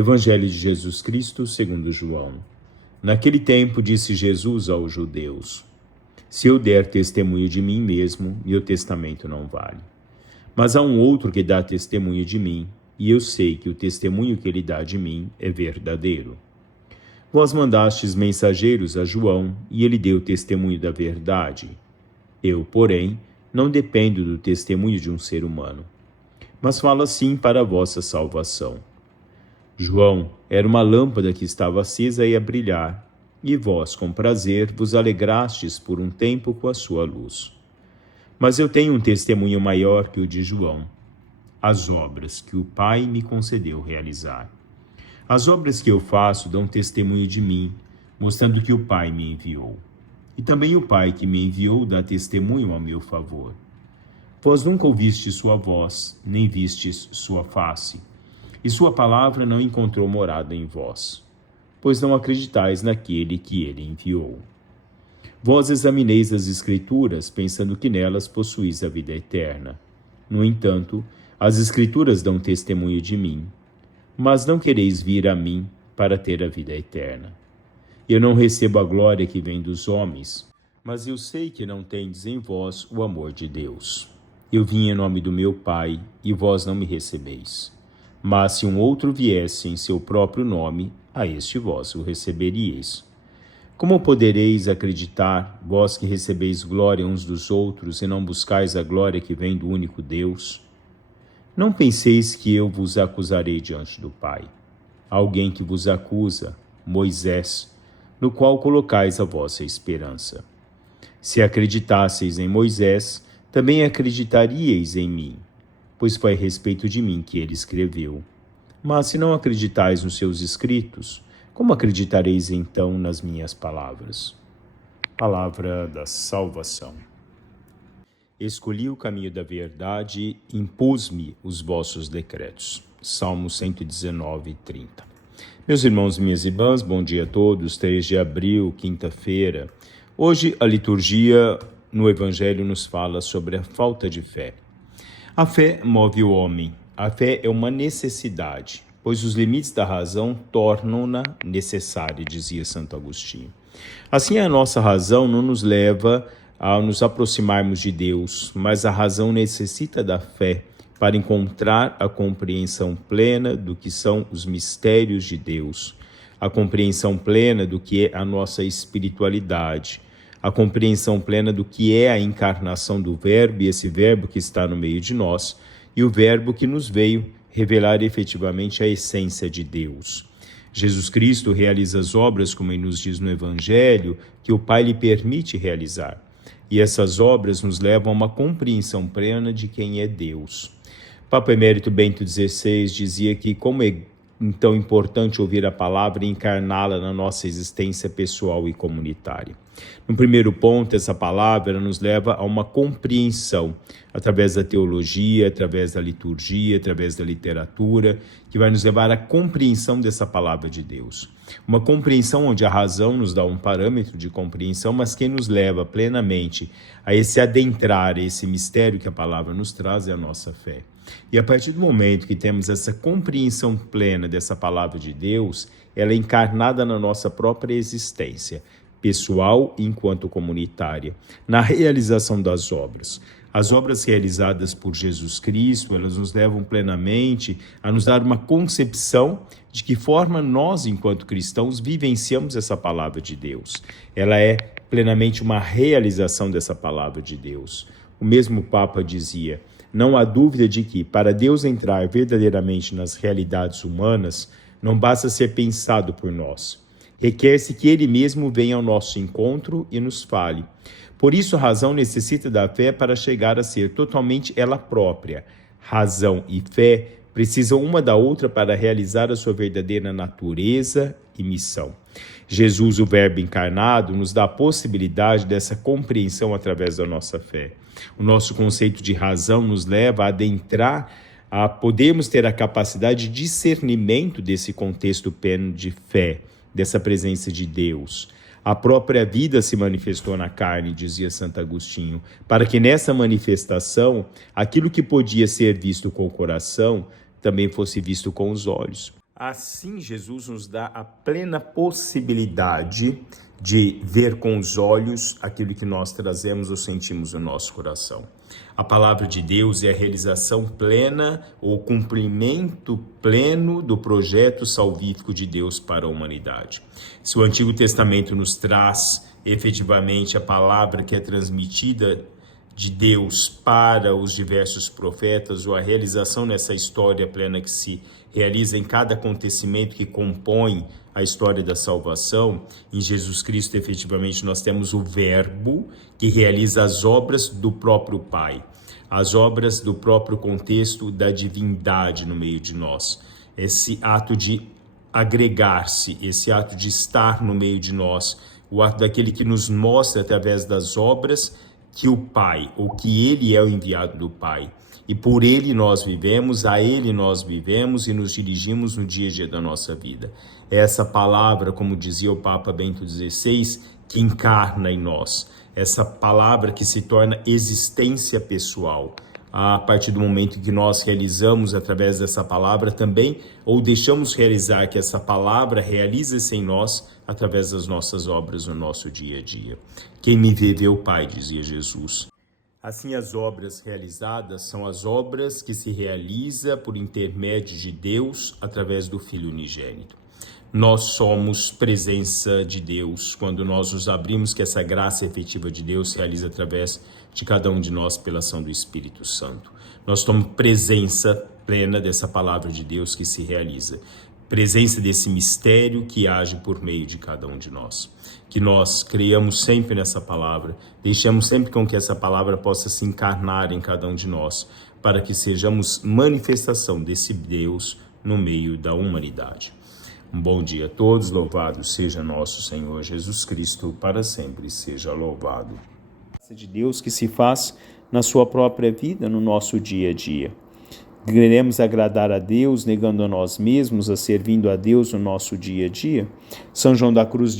Evangelho de Jesus Cristo segundo João. Naquele tempo disse Jesus aos judeus: Se eu der testemunho de mim mesmo, meu testamento não vale. Mas há um outro que dá testemunho de mim, e eu sei que o testemunho que ele dá de mim é verdadeiro. Vós mandastes mensageiros a João, e ele deu testemunho da verdade. Eu, porém, não dependo do testemunho de um ser humano, mas falo assim para a vossa salvação. João era uma lâmpada que estava acesa e a brilhar, e vós, com prazer, vos alegrastes por um tempo com a sua luz. Mas eu tenho um testemunho maior que o de João, as obras que o Pai me concedeu realizar. As obras que eu faço dão testemunho de mim, mostrando que o Pai me enviou. E também o Pai que me enviou dá testemunho ao meu favor. Vós nunca ouvistes sua voz, nem vistes sua face, e sua palavra não encontrou morada em vós, pois não acreditais naquele que ele enviou. Vós examineis as Escrituras, pensando que nelas possuís a vida eterna. No entanto, as Escrituras dão testemunho de mim, mas não quereis vir a mim para ter a vida eterna. Eu não recebo a glória que vem dos homens, mas eu sei que não tendes em vós o amor de Deus. Eu vim em nome do meu Pai, e vós não me recebeis. Mas se um outro viesse em seu próprio nome, a este vós o receberíeis. Como podereis acreditar, vós que recebeis glória uns dos outros e não buscais a glória que vem do único Deus? Não penseis que eu vos acusarei diante do Pai. Há alguém que vos acusa, Moisés, no qual colocais a vossa esperança. Se acreditasseis em Moisés, também acreditaríeis em mim, pois foi a respeito de mim que ele escreveu. Mas se não acreditais nos seus escritos, como acreditareis então nas minhas palavras? Palavra da salvação. Escolhi o caminho da verdade, impus-me os vossos decretos. Salmo 119, 30. Meus irmãos e minhas irmãs, bom dia a todos. 3 de abril, quinta-feira. Hoje a liturgia no Evangelho nos fala sobre a falta de fé. A fé move o homem. A fé é uma necessidade, pois os limites da razão tornam-na necessária, dizia Santo Agostinho. Assim, a nossa razão não nos leva a nos aproximarmos de Deus, mas a razão necessita da fé para encontrar a compreensão plena do que são os mistérios de Deus, a compreensão plena do que é a nossa espiritualidade, a compreensão plena do que é a encarnação do Verbo, e esse Verbo que está no meio de nós, e o Verbo que nos veio revelar efetivamente a essência de Deus. Jesus Cristo realiza as obras, como ele nos diz no Evangelho, que o Pai lhe permite realizar. E essas obras nos levam a uma compreensão plena de quem é Deus. Papa Emérito Bento XVI dizia que como é então importante ouvir a palavra e encarná-la na nossa existência pessoal e comunitária. No primeiro ponto, essa palavra nos leva a uma compreensão através da teologia, através da liturgia, através da literatura, que vai nos levar à compreensão dessa palavra de Deus. Uma compreensão onde a razão nos dá um parâmetro de compreensão, mas quem nos leva plenamente a esse adentrar, a esse mistério que a palavra nos traz é a nossa fé. E a partir do momento que temos essa compreensão plena dessa palavra de Deus, ela é encarnada na nossa própria existência, pessoal enquanto comunitária, na realização das obras. As obras realizadas por Jesus Cristo, elas nos levam plenamente a nos dar uma concepção de que forma nós, enquanto cristãos, vivenciamos essa palavra de Deus. Ela é plenamente uma realização dessa palavra de Deus. O mesmo Papa dizia: não há dúvida de que, para Deus entrar verdadeiramente nas realidades humanas, não basta ser pensado por nós. Requer-se que Ele mesmo venha ao nosso encontro e nos fale. Por isso, a razão necessita da fé para chegar a ser totalmente ela própria. Razão e fé precisam uma da outra para realizar a sua verdadeira natureza e missão. Jesus, o Verbo encarnado, nos dá a possibilidade dessa compreensão através da nossa fé. O nosso conceito de razão nos leva a adentrar, a podermos ter a capacidade de discernimento desse contexto pleno de fé, dessa presença de Deus. A própria vida se manifestou na carne, dizia Santo Agostinho, para que nessa manifestação, aquilo que podia ser visto com o coração, também fosse visto com os olhos. Assim, Jesus nos dá a plena possibilidade de ver com os olhos aquilo que nós trazemos ou sentimos no nosso coração. A palavra de Deus é a realização plena ou cumprimento pleno do projeto salvífico de Deus para a humanidade. Se o Antigo Testamento nos traz efetivamente a palavra que é transmitida de Deus para os diversos profetas, ou a realização nessa história plena que se realiza em cada acontecimento que compõe a história da salvação, em Jesus Cristo efetivamente nós temos o Verbo que realiza as obras do próprio Pai, as obras do próprio contexto da divindade no meio de nós. Esse ato de agregar-se, esse ato de estar no meio de nós, o ato daquele que nos mostra através das obras que o Pai, ou que Ele é o enviado do Pai. E por Ele nós vivemos, a Ele nós vivemos e nos dirigimos no dia a dia da nossa vida. É essa palavra, como dizia o Papa Bento XVI, que encarna em nós. Essa palavra que se torna existência pessoal. A partir do momento que nós realizamos através dessa palavra também, ou deixamos realizar que essa palavra realize-se em nós através das nossas obras no nosso dia a dia. Quem me vê, vê o Pai, dizia Jesus. Assim, as obras realizadas são as obras que se realiza por intermédio de Deus através do Filho unigênito. Nós somos presença de Deus quando nós nos abrimos que essa graça efetiva de Deus se realiza através de cada um de nós pela ação do Espírito Santo. Nós somos presença plena dessa palavra de Deus que se realiza. Presença desse mistério que age por meio de cada um de nós. Que nós criamos sempre nessa palavra, deixamos sempre com que essa palavra possa se encarnar em cada um de nós, para que sejamos manifestação desse Deus no meio da humanidade. Um bom dia a todos, louvado seja nosso Senhor Jesus Cristo, para sempre seja louvado. A graça de Deus que se faz na sua própria vida, no nosso dia a dia. Queremos agradar a Deus, negando a nós mesmos, a servindo a Deus no nosso dia a dia. São João da Cruz